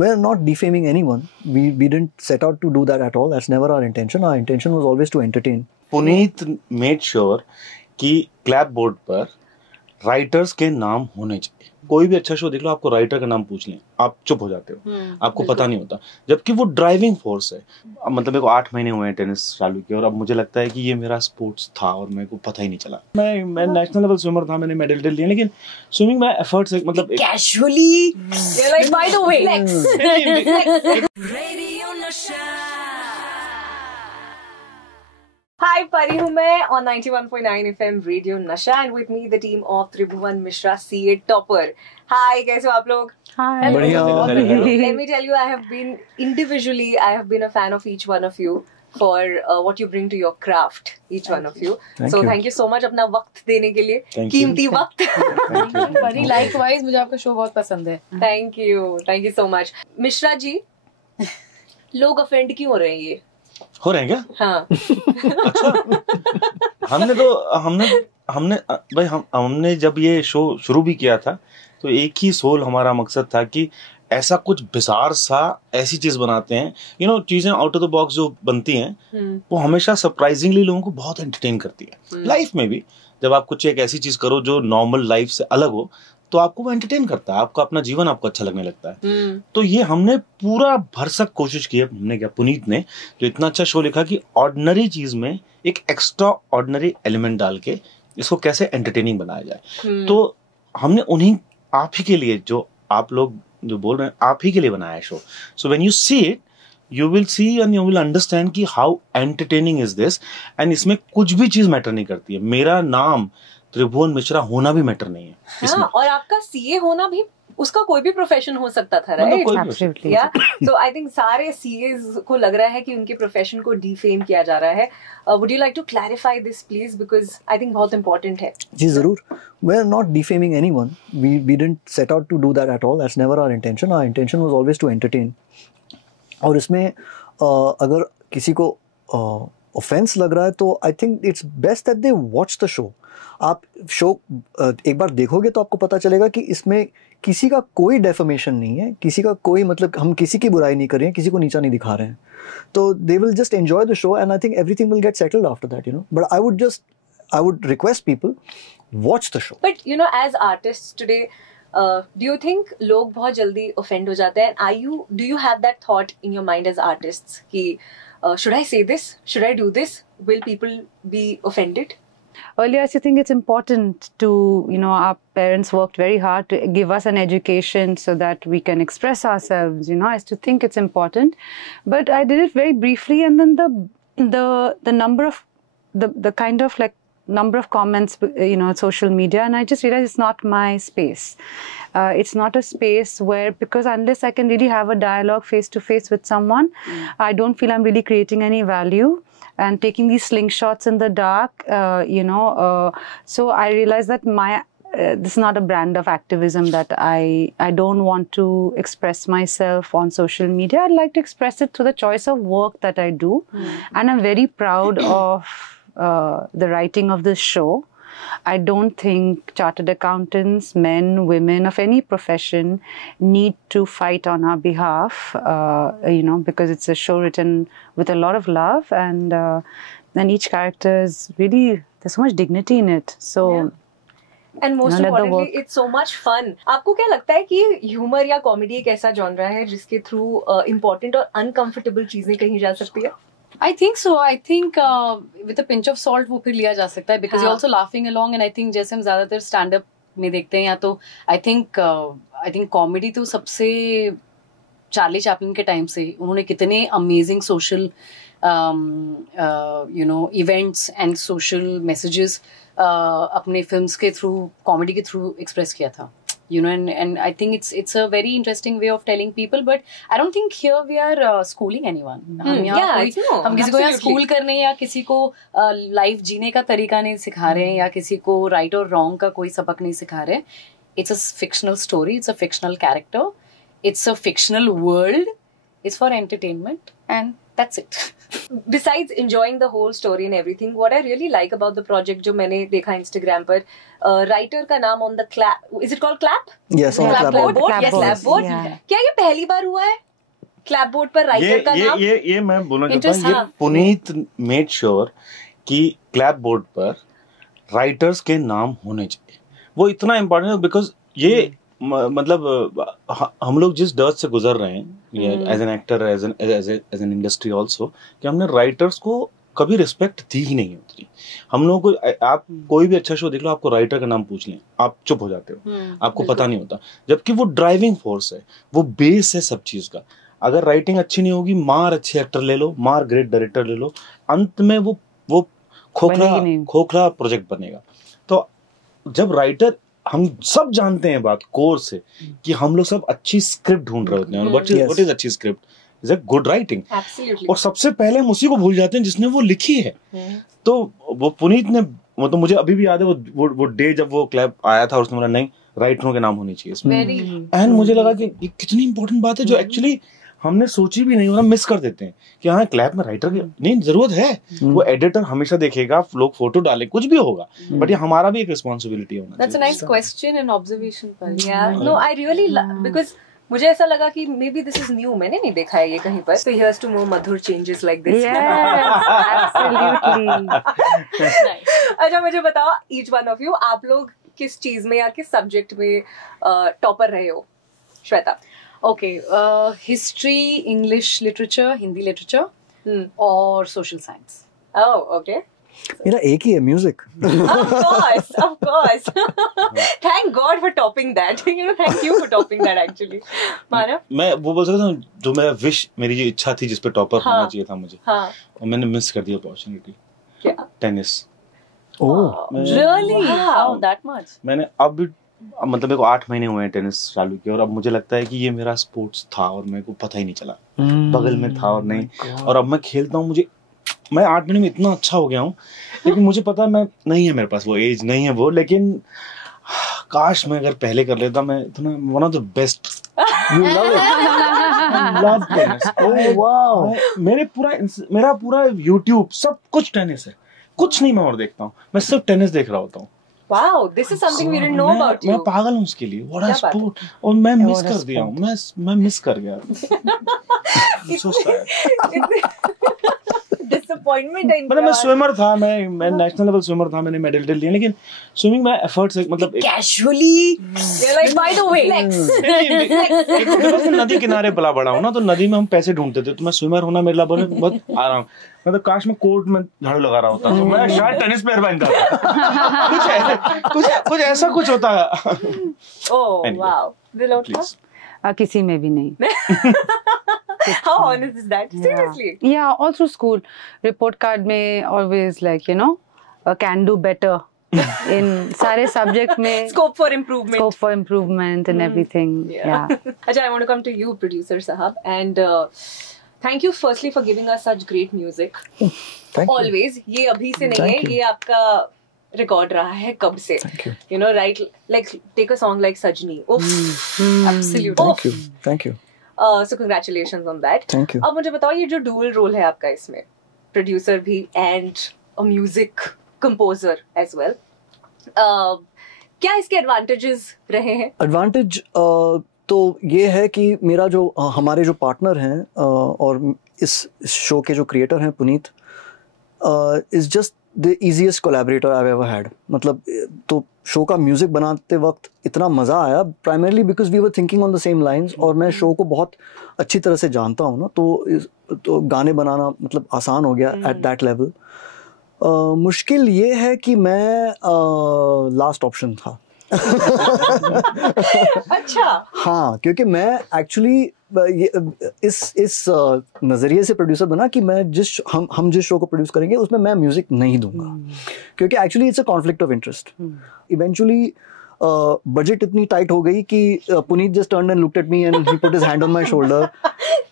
We're not defaming anyone. We didn't set out to do that at all. That's never our intention. Our intention was always to entertain. Puneet made sure कि clap board पर writers के नाम होने चाहिए. कोई भी अच्छा show देख लो, आपको राइटर का नाम पूछ लें, आप चुप हो जाते हो, आपको पता नहीं होता, जबकि वो ड्राइविंग फोर्स है. मतलब मेरे को 8 महीने हुए हैं टेनिस चालू किए और अब मुझे लगता है कि ये मेरा स्पोर्ट्स था और मेरे को पता ही नहीं चला. मैं नेशनल लेवल स्विमर था, मैंने मेडल लिए, लेकिन स्विमिंग में एफर्ट्स मतलब casually like by the way. Hi, परी हूँ मैं on 91.9 FM रेडियो नशा and with me the team of Tribhuvan Mishra CA topper. Hi, कैसे हो आप लोग? Hi. बढ़िया. Let me tell you, I have been a fan of each one of you for what you bring to your craft, each one of you. So thank you so much अपना वक्त देने के लिए, कीमती वक्त. परी likewise, मुझे आपका शो बहुत पसंद है. Thank you so much. Mishra ji, लोग offend क्यों हो रहे हैं ये? हो रहे हैं क्या? हाँ. अच्छा. हमने जब ये शो शुरू भी किया था तो एक ही सोल हमारा मकसद था कि ऐसा कुछ बिजार सा ऐसी चीज बनाते हैं, चीजें आउट ऑफ द बॉक्स जो बनती हैं वो हमेशा सरप्राइजिंगली लोगों को बहुत एंटरटेन करती है. लाइफ में भी जब आप कुछ एक ऐसी चीज करो जो नॉर्मल लाइफ से अलग हो तो आपको वो एंटरटेन करता है, आपका अपना जीवन आपको अच्छा लगने लगता है. तो ये हमने पूरा भरसक कोशिश की है. हमने क्या, पुनीत ने जो इतना अच्छा शो लिखा कि ऑर्डिनरी चीज में एक एक्स्ट्रा ऑर्डिनरी एलिमेंट डाल के इसको कैसे एंटरटेनिंग बनाया जाए. तो हमने आप ही के लिए, जो आप लोग जो बोल रहे हैं, आप ही के लिए बनाया है show. So when you see it you will see and you will understand कि how entertaining is this. and इसमें कुछ भी चीज मैटर नहीं करती है. मेरा नाम त्रिभुवन मिश्रा होना भी मैटर नहीं है. हाँ, और आपका सीए होना भी, उसका कोई भी प्रोफेशन हो सकता था, right? Absolutely. So I think सारे सीएस को लग रहा है कि उनके प्रोफेशन को डिफेम किया जा रहा है. Would you like to clarify this please, because I think बहुत important है. जी जरूर. We're not defaming anyone. We didn't set out to do that at all. That's never our intention. Our intention was always to entertain. और इसमें अगर किसी को offence लग रहा है तो I think it's best that they watch the show. आप शो एक बार देखोगे तो आपको पता चलेगा कि इसमें किसी का कोई डेफर्मेशन नहीं है, किसी का कोई मतलब हम किसी की बुराई नहीं कर रहे हैं, किसी को नीचा नहीं दिखा रहे हैं. तो they will just enjoy the show and I think everything will get settled after that, but I would request people watch the show. But as artist today, do you think लोग बहुत जल्दी offend हो जाते हैं? Do you have that thought in your mind as artists कि should I say this? Should I do this? Will people be offended? Earlier, I think it's important to, our parents worked very hard to give us an education so that we can express ourselves, I used to think it's important. But I did it very briefly, and then the number of, the kind of like number of comments, social media, and I just realized it's not my space. It's not a space where, because unless I can really have a dialogue face to face with someone, I don't feel I'm really creating any value. And taking these slingshots in the dark, so I realized that this is not a brand of activism, that I don't want to express myself on social media. I'd like to express it through the choice of work that I do. And I'm very proud of the writing of this show. I don't think chartered accountants, men, women of any profession need to fight on our behalf, because it's a show written with a lot of love, and each character is really, there's so much dignity in it. So and most importantly, it's so much fun. आपको क्या लगता है कि humour या comedy एक ऐसा genre है जिसके थ्रू इम्पोर्टेंट और अनकंफर्टेबल चीजें कही जा सकती है? I think so. I think with a pinch of salt वो फिर लिया जा सकता है, because you're also laughing along, and I think जैसे हम ज्यादातर stand up में देखते हैं, या तो I think comedy तो सबसे चार्ली चैपलिन के टाइम से उन्होंने कितने amazing social events and social messages अपने films के through, comedy के through express किया था. And I think it's a very interesting way of telling people, but I don't think here we are schooling anyone. हम किसी को यहाँ school करने या किसी को life जीने का तरीका नहीं सिखा रहे हैं, या किसी को right और wrong का कोई सबक नहीं सिखा रहे. It's a fictional story, it's a fictional character, it's a fictional world, It's for entertainment, and that's it. Besides enjoying the whole story and everything, what I really like about the project जो मैंने देखा Instagram पर, writer का नाम on the clap, is it called clap? Yes, on the Clapboard. clapboard. Yes, clapboard. Yeah. क्या ये पहली बार हुआ है clapboard पर writer का नाम? ये मैं बोलना चाहता हूँ, ये पुनीत मेड श्योर कि क्लैपबोर्ड पर राइटर्स के नाम होने चाहिए. वो इतना इम्पोर्टेंट है बिकॉज ये मतलब हम लोग जिस दर्द से गुजर रहे हैं as an actor, as an industry also, कि हमने राइटर्स को कभी रिस्पेक्ट दी ही नहीं होती. हम लोगों को, आप कोई भी अच्छा शो देख लो, आपको राइटर का नाम पूछ लें, आप चुप हो जाते हो, आपको पता नहीं होता. जबकि वो ड्राइविंग फोर्स है, वो बेस है सब चीज का. अगर राइटिंग अच्छी नहीं होगी, मार अच्छे एक्टर ले लो, मार ग्रेट डायरेक्टर ले लो, अंत में वो खोखला प्रोजेक्ट बनेगा. तो जब राइटर, हम सब जानते हैं बात कोर से कि हम लोग सब अच्छी स्क्रिप्ट ढूंढ रहे होते हैं. व्हाट इज अच्छी script? Is a good writing. और सबसे पहले हम उसी को भूल जाते हैं जिसने वो लिखी है. तो वो पुनीत ने, वो तो मुझे अभी भी याद है वो डे जब वो क्लैप आया था और उसने बोला नहीं, राइटरों के नाम होने चाहिए इसमें. एंड मुझे लगा कि ये कितनी इंपॉर्टेंट बात है जो एक्चुअली हमने सोची भी नहीं और हम मिस कर देते हैं कि हाँ क्लैप में राइटर की नहीं जरूरत है. वो एडिटर हमेशा देखेगा, लोग फोटो डाले, कुछ भी होगा, बट ये हमारा भी एक रिस्पॉन्सिबिलिटी होना. That's a nice question and observation. Yeah, no, I really because मुझे ऐसा लगा कि may be this is new, मैंने नहीं देखा है ये कहीं पर. So here's to more Madhur changes like this. Yes, absolutely. अच्छा मुझे बताओ, each one of you, आप लोग किस चीज में या किस सब्जेक्ट में टॉपर रहे हो? Shweta. Okay, history, English literature, Hindi literature, or social science. Oh, okay. मेरा एक ही है, music. Of course. Thank God for topping that. Thank you for topping that actually. मानव? मैं वो बोल सकता हूँ, जो मेरा विश, मेरी जो इच्छा थी जिस पे टॉपर होना चाहिए था मुझे, और मैंने मिस कर दी अपॉर्चुनिटी. क्या? Tennis. Really? Wow, that much? मैंने अब मतलब मेरे को 8 महीने हुए हैं टेनिस चालू किया, और अब मुझे लगता है कि ये मेरा स्पोर्ट्स था और मेरे को पता ही नहीं चला. बगल में था और नहीं, और अब मैं खेलता हूँ. मैं 8 महीने में इतना अच्छा हो गया हूँ, लेकिन मुझे पता है मैं नहीं है, मेरे पास वो एज नहीं है वो, लेकिन काश मैं अगर पहले कर लेता. मैं इतना one of the best. Love tennis. Oh wow. मेरा पूरा YouTube सब कुछ टेनिस है, कुछ नहीं मैं और देखता हूँ, मैं सिर्फ टेनिस देख रहा होता हूँ. Wow, this is something we didn't know about you. मैं पागल हूँ उसके लिए. What a sport. और मैं मिस कर दिया हूँ. मैं मिस कर गया. So sad. Disappointment है. मतलब मैं स्विमर था, मैं नेशनल लेवल स्विमर था, मैंने मेडल लिए, लेकिन स्विमिंग में एफर्ट से मतलब casually they're like by the way because मैं नदी किनारे पला बड़ा हूँ ना, तो नदी में हम पैसे ढूंढते थे, तो मैं स्विमर होना मेरे लिए बहुत आराम. मतलब काश मैं कोर्ट में झाड़ू लगा रहा होता तो मैं शायद टेनिस प्लेयर बनता था. कुछ ऐसा कुछ होता. Oh wow. किसी में भी नहीं. How honest is that? Seriously? Yeah, all through school. Report card में always like, can do better in सारे subject में. Scope for improvement and everything. Yeah. Ajay, I want to come to you, producer Sahab, and thank you firstly for giving us such great music. Thank you. Always. ये अभी से नहीं है, ये आपका record रहा है कब से. Right, like take a song like Sajni. Absolutely. Thank you. So congratulations on that. Thank you. अब मुझे बताओ, ये जो dual role है आपका इसमें, producer भी and a music composer as well, क्या इसके advantages रहे हैं? Advantage तो ये है कि मेरा जो हमारे जो पार्टनर हैं और इस शो के जो क्रिएटर हैं Puneet, is just the easiest collaborator I've ever had. मतलब तो शो का म्यूजिक बनाते वक्त इतना मज़ा आया, primarily because we were thinking on the same lines, और मैं शो को बहुत अच्छी तरह से जानता हूँ ना, तो गाने बनाना मतलब आसान हो गया एट दैट लेवल. मुश्किल ये है कि मैं लास्ट ऑप्शन था. अच्छा. हाँ, क्योंकि मैं एक्चुअली इस नज़रिए से प्रोड्यूसर बना कि मैं हम जिस शो को प्रोड्यूस करेंगे उसमें मैं म्यूजिक नहीं दूंगा, क्योंकि actually it's a conflict of interest. Eventually budget इतनी टाइट हो गई कि Puneet just turned and looked at me and he put his hand on my shoulder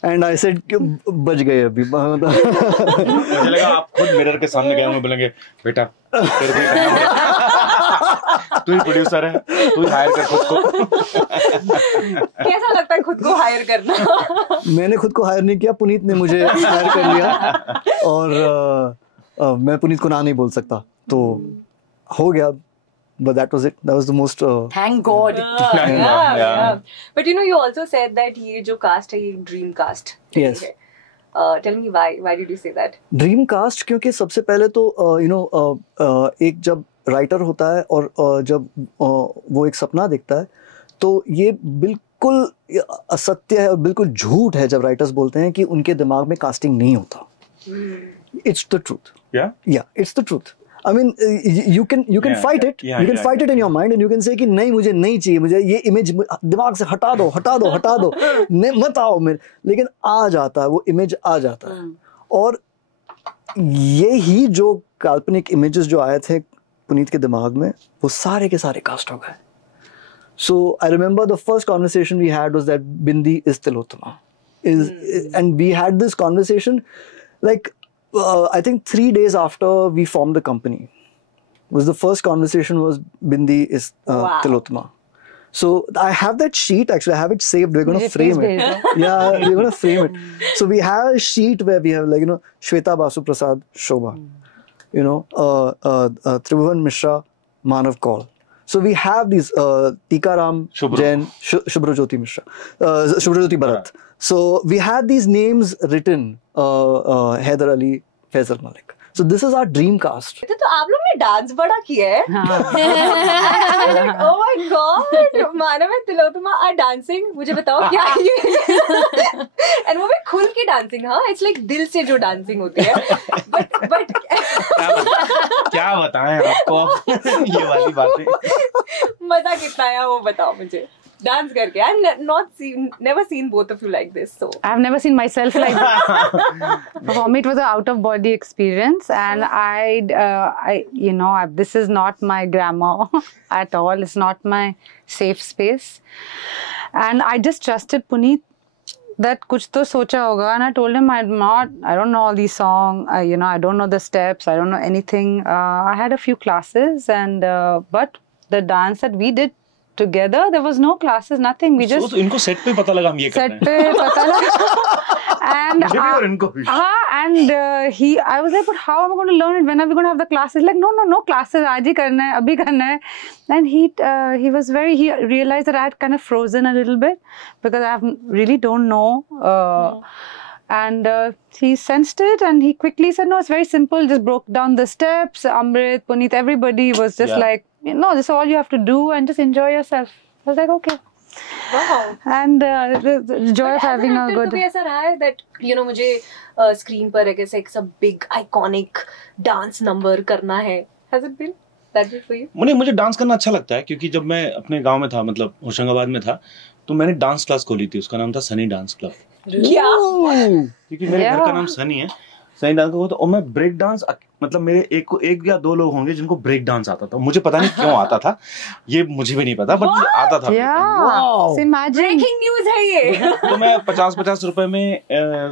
and I said कि बच गए अभी. मुझे लगा आप खुद मिरर के सामने गए होंगे, बोलेंगे बेटा तेरे को तू ही प्रोड्यूसर है, तू ही हायर कर खुद को। कैसा लगता है खुद को हायर करना? मैंने खुद को हायर नहीं किया, पुनीत ने मुझे हायर कर लिया, और मैं पुनीत को ना नहीं बोल सकता, तो हो गया। But that was it. That was the most. Thank God. Yeah. But you know, you also said that ये जो cast है, ये dream cast. Yes. Tell me why. Why did you say that? Dream cast, क्योंकि सबसे पहले तो एक जब राइटर होता है और जब वो एक सपना देखता है, तो ये बिल्कुल असत्य है और बिल्कुल झूठ है जब राइटर्स बोलते हैं कि उनके दिमाग में कास्टिंग नहीं होता. It's the truth. Yeah, it's the truth. I mean, you can fight it. You can fight it in your mind and you can say कि नहीं, मुझे नहीं चाहिए, मुझे ये इमेज दिमाग से हटा दो, मत आओ मेरे. लेकिन आ जाता है, वो इमेज आ जाता है. और ये ही जो काल्पनिक इमेजेस जो आए थे पुनीत के दिमाग में, वो सारे के सारे कास्ट हो गए. So I remember the first conversation we had was that Bindi is Tilottama. And we had this conversation like I think 3 days after we formed the company. Was the first conversation was Bindi is Tilottama. So I have that sheet, actually I have it saved. We're going to frame it. Yeah, we're going to frame it. So we have a sheet where we have like, Shweta Basu Prasad Shobha, Tribhuvan Mishra, Manav Kaul. So we have these Tikaram Jain, Shubhrajyoti Mishra, Shubhrajyoti Bharat. So we had these names written, Haider Ali, Faisal Malik. So this is our dream cast. तो आप लोग ने dance बड़ा किया है. Oh my God, मानव है Tilottama are dancing. मुझे बताओ क्या ये? And वो भी खुल की dancing, हाँ? It's like दिल से जो dancing होती है. But क्या बताएं आपको ये वाली बातें. मजा कितना आया वो बताओ मुझे. Dance करके. I've never seen both of you like this. So I've never seen myself like this. For me, it was an out of body experience, and this is not my grammar at all. It's not my safe space, and I just trusted Puneet that कुछ तो सोचा होगा, and I told him I don't know all these songs. I don't know the steps. I don't know anything. I had a few classes, and but the dance that we did together, there was no classes, nothing. We just इनको set पे पता लगा हम ये कर रहे हैं. Set पे पता लगा. And और इनको भी. I was like, but how am I going to learn it? When are we going to have the classes? Like, no classes. आज ही करना है, अभी करना है. And he realized that I had kind of frozen a little bit because I really don't know. And he sensed it and he quickly said, no, it's very simple. Just broke down the steps. Amrit, Puneet, everybody was just like, no, this is all you have to do and just enjoy yourself. I was like, okay. Wow. And the joy of having a good... कभी ऐसा रहा है that, मुझे screen पर एक ऐसा big iconic dance number करना है. Has it been that way for you? मुझे डांस करना अच्छा लगता है क्योंकि जब मैं अपने गांव में था, मतलब होशंगाबाद में था, तो मैंने डांस क्लास खोली थी. उसका नाम था सनी डांस क्लब. क्या? क्योंकि मेरे घर का नाम सनी है, सनी डांस क्लब. और मैं ब्रेक डांस, मतलब मेरे एक या दो लोग होंगे जिनको ब्रेक डांस आता था. मुझे पता नहीं क्यों आता था, ये मुझे भी नहीं पता, बट मुझे आता था. ब्रेकिंग न्यूज है ये. तो मैं 50-50 रुपए में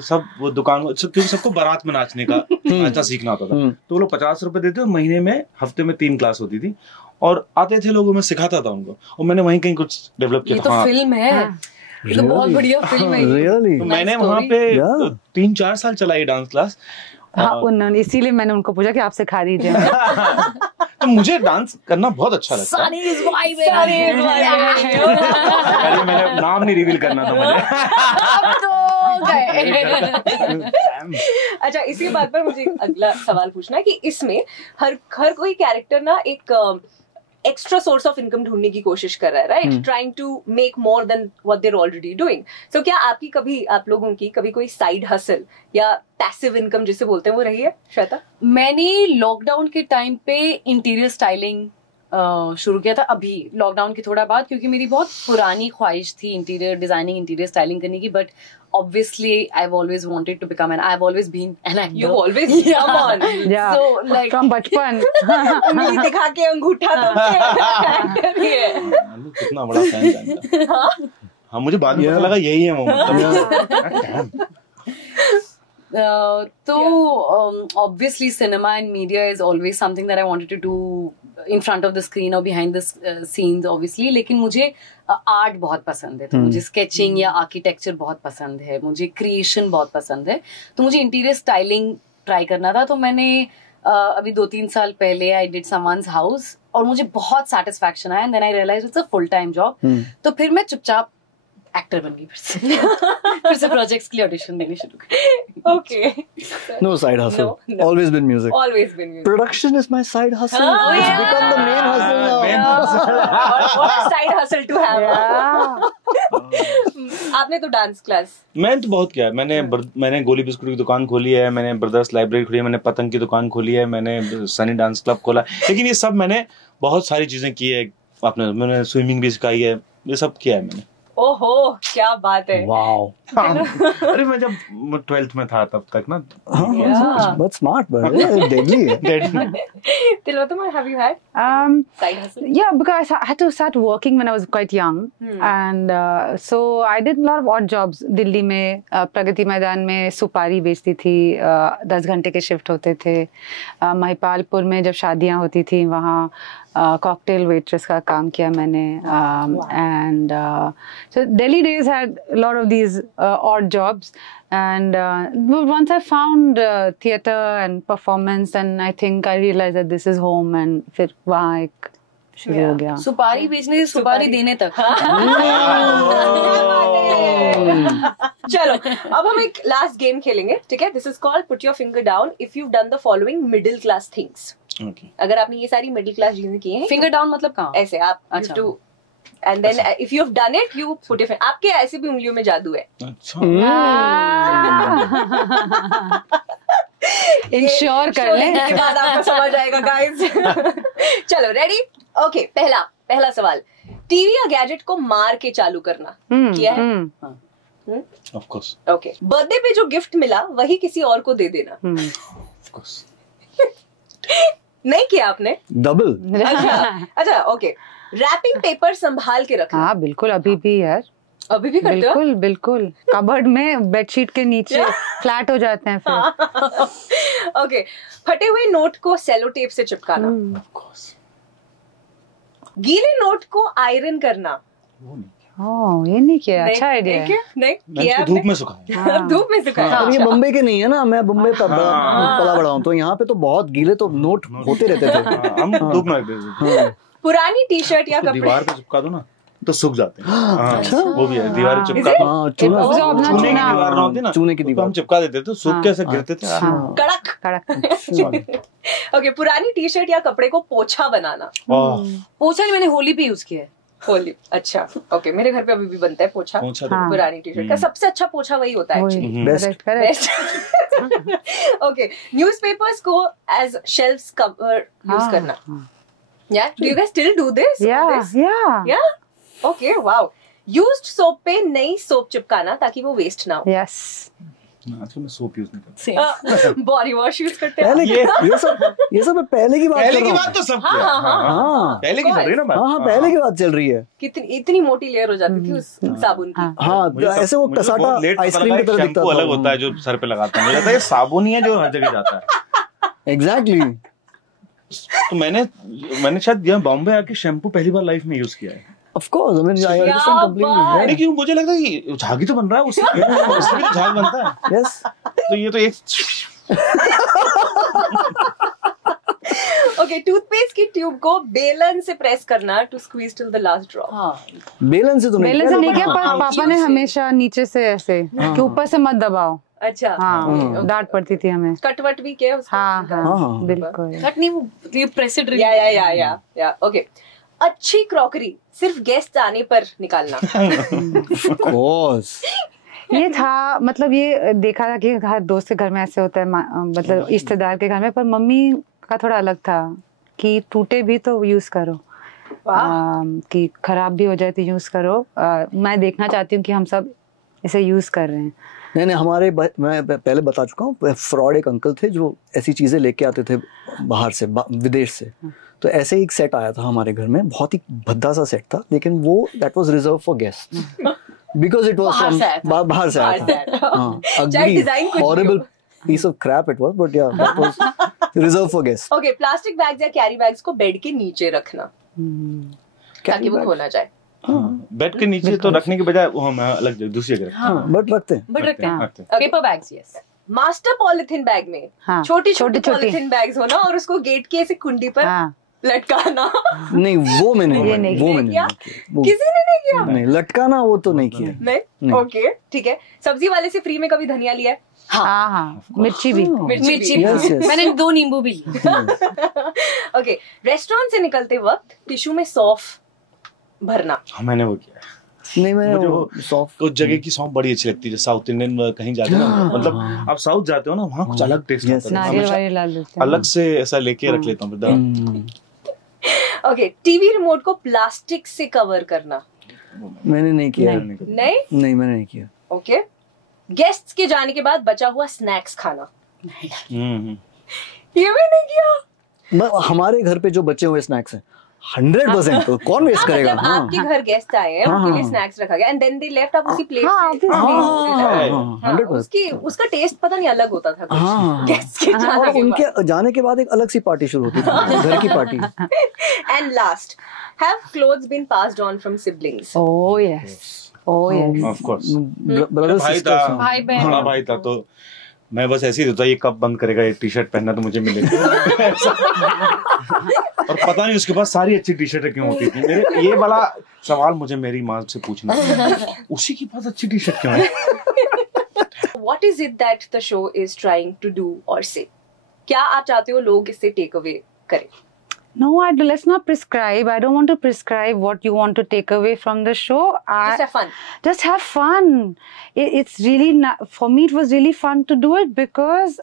सब वो दुकान, क्योंकि सबको बारात में नाचने का नाचना सीखना होता था, तो वो लोग 50 रुपए देते, महीने में हफ्ते में 3 क्लास होती थी और आते थे लोगों में, सिखाता था उनको. और मैंने वहीं कहीं कुछ डेवलप किया. ये तो फिल्म है. ये तो बहुत बढ़िया फिल्म है. Really? तो मैंने वहाँ पे 3-4 साल चला ये डांस क्लास. उन्होंने इसीलिए मैंने उनको पूछा कि आप सिखा दीजिए. तो मुझे डांस करना बहुत अच्छा लगता है. अरे मैंने नाम नहीं रिवील करना था मुझे. अच्छा, इसी बात पर मुझे अगला सवाल पूछना है कि इसमें हर कोई कैरेक्टर ना एक एक्स्ट्रा सोर्स ऑफ इनकम ढूंढने की कोशिश कर रहा है, right? Trying to make more than what they are already doing. So क्या आपकी कभी, आप लोगों की कभी कोई साइड हसल या पैसिव इनकम जिसे बोलते हैं वो रही है, श्वेता? मैंने लॉकडाउन के टाइम पे इंटीरियर स्टाइलिंग शुरू किया था, अभी लॉकडाउन के थोड़ा बाद, क्योंकि मेरी बहुत पुरानी ख्वाहिश थी इंटीरियर डिजाइनिंग, इंटीरियर स्टाइलिंग करने की. But obviously I've always wanted to become, and I've always been an actor. You always come on. Yeah. So like from बचपन. उंगली दिखा के अंगूठा तो एक्टर ही है. कितना बड़ा फैन था. हाँ, मुझे बाद में पता लगा यही है वो, मतलब. तो obviously cinema and media is always something that I wanted to do in front of the screen और बिहाइंड द सीन्स ऑब्वियसली, लेकिन मुझे आर्ट बहुत पसंद है, तो मुझे स्केचिंग या आर्किटेक्चर बहुत पसंद है, मुझे क्रिएशन बहुत पसंद है, तो मुझे इंटीरियर स्टाइलिंग ट्राई करना था। तो मैंने अभी 2-3 साल पहले आई डिड समवन्स हाउस और मुझे बहुत सेटिस्फैक्शन आया, and then I realise it's a full time job. तो फिर मैं चुपचाप एक्टर बन गई फिर से प्रोजेक्ट्स के लिए ऑडिशन देने शुरू कर। Okay. No side hustle. No. Always been music. Always been music. Production is my side hustle. Oh, It's yeah. become the main hustle now. What a side hustle to have. Yeah. आपने तो dance class मैंने तो बहुत किया है। मैंने गोली biscuit की दुकान खोली है, मैंने ब्रदर्स लाइब्रेरी खोली है, मैंने पतंग की दुकान खोली है, मैंने सनी डांस क्लब खोला, लेकिन ये सब मैंने बहुत सारी चीजें की है। मैंने स्विमिंग भी सिखाई है, ये सब किया है मैंने। ओहो क्या बात है। Wow. अरे मैं जब 12th में था तब तक ना। Yeah. But smart, but deadly है. Tilotama, have you had side hustle? Yeah, because I had to start working when I was quite young, and so I did a lot of odd jobs. Delhi में प्रगति मैदान में सुपारी बेचती थी, 10 घंटे के shift होते थे। महिपालपुर में जब शादियाँ होती थी वहाँ कॉकटेल वेट्रेस का काम किया मैंने, and so Delhi days had a lot of these odd jobs, and once I found theatre and performance, and I think I realized that this is home, and फिर वहाँ एक शुरू हो गया। सुपारी बेचने से सुपारी देने तक। चलो अब हम एक लास्ट गेम खेलेंगे, ठीक है? This is called put your finger down if you done the following middle class things. अगर आपने ये सारी मिडिल क्लास चीजें की हैं, फिंगर डाउन मतलब कहाँ? ऐसे आप two and then if you have done it you put your finger. आपके ऐसे भी उंगलियों में जादू है। इंश्योर कर ले के बाद आपको समझ आएगा गाइस। चलो रेडी? ओके, पहला सवाल, टीवी या गैजेट को मार के चालू करना किया है? Of course. ओके, बर्थडे पे जो गिफ्ट मिला वही किसी और को दे देना? Of course. नहीं किया आपने? Double. अच्छा ओके, रैपिंग पेपर संभाल के रखना? हाँ बिल्कुल, अभी भी यार, अभी भी करते हो? बिल्कुल बिल्कुल, कबर्ड में बेडशीट के नीचे फ्लैट हो जाते हैं फिर। ओके, फटे हुए नोट को सेलो टेप से चिपकाना? Of course. गीले नोट को आयरन करना? ओह, ये नहीं किया, अच्छा आइडिया है। नहीं मैंने किया इसको धूप में सुखाया। धूप में सुखाया? पर ये बम्बे के नहीं है ना, मैं बम्बे का पला बड़ा हूँ, तो यहाँ पे तो बहुत गीले तो नोट होते रहते थे। हम धूप में रखते थे। पुरानी टी शर्ट या कपड़े? दीवार पे चिपका दो ना तो सूख जाते हैं। अच्छा। वो भी है, दीवार पे चिपका दो। हाँ, चूना चूने की दीवार ना होती ना, चूने की तो दीवार हम चिपका देते थे, सूख के ऐसे गिरते थे। कड़क। कड़क। ओके, पुरानी टी शर्ट या कपड़े को पोछा बनाना? पोछा नहीं, मैंने होली पे यूज किया है। होली, अच्छा ओके, मेरे घर पे अभी भी बनता है पोछा। पुरानी टी शर्ट का सबसे अच्छा पोछा वही होता है एक्चुअली। बेस्ट। ओके, न्यूज़पेपर्स को एज शेल्फ्स कवर यूज करना? या do you guys still do this? या ओके, वाओ। यूज्ड सोप पे नई सोप चिपकाना ताकि वो वेस्ट ना हो? यस। आजकल मैं सोप यूज नहीं करता। बॉडी वॉश यूज करते हैं? पहले ये सब पहले की बात कर रहा हूँ। तो सब हाँ, पहले की चल रही है ना बात। हाँ, पहले की बात चल रही है। कितनी इतनी मोटी लेयर हो जाती थी उस साबुन की। हाँ, ऐसे वो कसाटा आइसक्रीम की तरह दिखता था। अलग होता है जो सर पे लगाते हैं, मुझे लगता है ये साबुन ही है जो हर जगह जाता है। एग्जैक्टली। तो मैंने शायद यहाँ बॉम्बे आके शैम्पू पहली बार लाइफ में यूज किया है। Of course, I mean, I understand completely. लेकिन मुझे लगता है कि झाग ही तो बन रहा है, उससे भी तो झाग बनता है। Yes. तो ये तो एक ओके, टूथपेस्ट की ट्यूब को बेलन से प्रेस करना to squeeze till the last drop? बेलन से तो नहीं बेलन से नहीं किया, पर पापा ने हमेशा नीचे से ऐसे कि ऊपर से मत दबाओ। अच्छा, हाँ, डांट पड़ती थी हमें। कटवट भी किया उसको? हाँ, बिल्कुल। कट नहीं, वो प्रेस इट। या ओके, अच्छी क्रॉकरी सिर्फ गेस्ट आने पर निकालना? Of course. ये था, मतलब ये देखा था कि हर दोस्त के घर में ऐसे होता है, मतलब रिश्तेदार के घर में, पर मम्मी का थोड़ा अलग था कि टूटे भी तो यूज करो, कि खराब भी हो जाए तो यूज करो। मैं देखना चाहती हूँ कि हम सब इसे यूज कर रहे हैं। नहीं, हमारे मैं पहले बता चुका हूँ, फ्रॉड एक अंकल थे जो ऐसी चीजें लेके आते थे बाहर से, विदेश से। तो ऐसे एक सेट आया था हमारे घर में, बहुत ही भद्दा सा सेट था, लेकिन वो that was reserved for guest because it was from बाहर से आया था। हाँ, ugly horrible piece of crap it was, but yeah that was reserved for guest. Okay, plastic bags या कैरी बैग्स को बेड के नीचे रखना ताकि वो खो ना जाए. बेड के नीचे तो रखने के बजाय वो हम अलग दूसरी जगह. हाँ, बट रखते हैं. बट रखते हैं. रखते हैं. Paper bags, yes. Master polythene bag में हाँ, छोटी छोटी छोटी-छोटी. पॉलिथीन बैग्स होना और उसको गेट के ऐसे कुंडी पर हाँ. लटकाना. नहीं, वो मैंने ये नहीं वो किया. मैंने नहीं किया. वो किसी ने नहीं किया. नहीं, लटकाना वो तो नहीं किया. नहीं. नहीं. ओके, ठीक है. सब्जी वाले से फ्री में कभी धनिया लिया है? हाँ हाँ, मिर्ची भी. मिर्ची मिर्ची भी. Yes, yes. मैंने 2 नींबू भी लिए. ओके, रेस्टोरेंट से निकलते वक्त टिश्यू में सौंफ भरना. हाँ, मैंने वो किया. नहीं, मैंने मुझे वो सॉफ्ट. उस जगह की सौंफ बड़ी अच्छी लगती है. साउथ इंडियन कहीं जाते हो ना, मतलब आप साउथ जाते हो ना, वहाँ कुछ अलग टेस्ट Yes, आता है. नारियल हमेशा वारियल डाल देते हैं. अलग से ऐसा लेके रख लेता हूँ. ओके, टीवी रिमोट को प्लास्टिक से कवर करना. मैंने नहीं किया. नहीं. नहीं, मैंने नहीं किया. ओके, गेस्ट्स के जाने के बाद बचा हुआ स्नैक्स खाना. ये भी नहीं किया. हमारे घर पे जो बचे हुए स्नैक्स हैं 100% तो कौन वेस्ट करेगा. जब हाँ, आपके घर गेस्ट आए हैं, उनके लिए स्नैक्स रखा गया एंड देन दे लेफ्ट, आप उसी प्लेट हाँ, से. हाँ, हाँ, 100%. उसका टेस्ट पता नहीं अलग होता था. हाँ. गेस्ट के और जाने के उनके जाने के बाद एक अलग सी पार्टी शुरू होती थी, घर की party. And last, have clothes been passed on from siblings. Oh yes. Oh yes. Of course. Brother भाई सिस्टर. था. भाई बहन. बड़ा भाई था तो मैं बस ऐसे ही देता, ये कब बंद करेगा, ये टी शर्ट पहनना तो मुझे मिलेगा. और पता नहीं उसके पास सारी अच्छी टी शर्टें क्यों होती थी. मेरे ये वाला सवाल मुझे मेरी माँ से पूछना, उसी के पास अच्छी टी शर्ट क्यों है. What is it that the show is trying to do or say? क्या आप चाहते हो लोग इससे टेक अवे करें? No, let's not prescribe. I don't want to prescribe what you want to take away from the show. Just have fun. Just have fun. It's really for me. It was really fun to do it because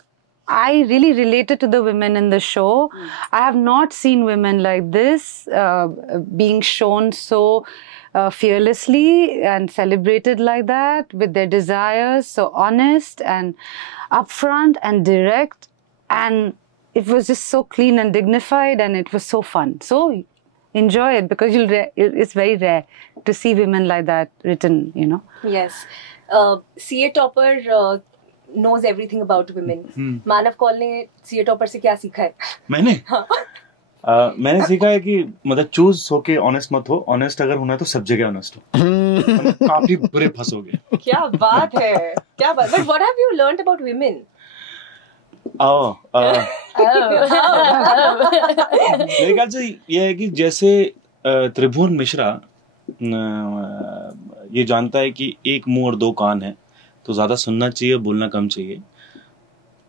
I really related to the women in the show. I have not seen women like this being shown so fearlessly and celebrated like that, with their desires, so honest and upfront and direct, and it was just so clean and dignified, and it was so fun. So enjoy it, because it's very rare to see women like that written, you know. Yes. CA Topper knows everything about women. मानव कौल ने CA Topper से क्या सीखा है? मैंने सीखा है कि मतलब चूज होके ऑनेस्ट मत हो. ऑनेस्ट अगर होना है तो सब जगह ऑनेस्ट हो. काफी बुरे फंसोगे. क्या बात है, क्या बात. But what have you learned about women? मेरे ख्याल से ये है कि जैसे त्रिभुवन मिश्रा ये जानता है कि एक मुंह और 2 कान है, तो ज्यादा सुनना चाहिए, बोलना कम चाहिए.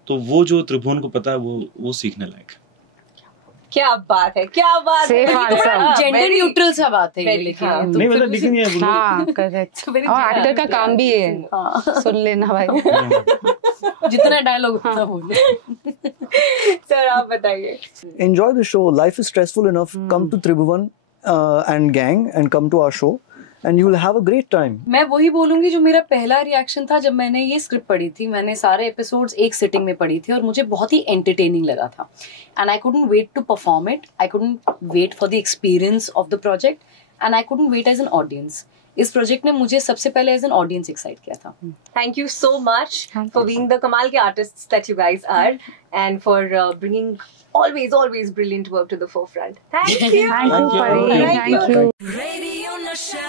तो वो जो त्रिभुवन को पता है वो सीखने लायक. क्या बात है, क्या बात है. Safe answer. जेंडर न्यूट्रल सा बात है ये, very, लेकिन हाँ. तो नहीं फिर मतलब मुझे- लेकिन ये हाँ, correct. very और एक्टर का general. काम भी है. सुन लेना भाई. जितना डायलॉग उतना बोलो. सर आप बताइए. Enjoy the show. Life is stressful enough. Come to Tribhuvan and gang and come to our show, and you will have a great time. मैं वही बोलूंगी जो मेरा पहला रिएक्शन था जब मैंने ये स्क्रिप्ट पढ़ी थी. मैंने सारे एपिसोड्स एक सिटिंग में पढ़ी थी और मुझे बहुत ही एंटरटेनिंग लगा था. And I couldn't wait to perform it. I couldn't wait for the experience of the project, and I couldn't wait as an audience. इस प्रोजेक्ट ने मुझे सबसे पहले एज एन ऑडियंस एक्साइट किया था. Thank you so much for being the kamal ke artists that you guys are, and for bringing always brilliant work to the forefront. Thank you. Thank you, Pari. Thank you. Thank you. Radio Nasha.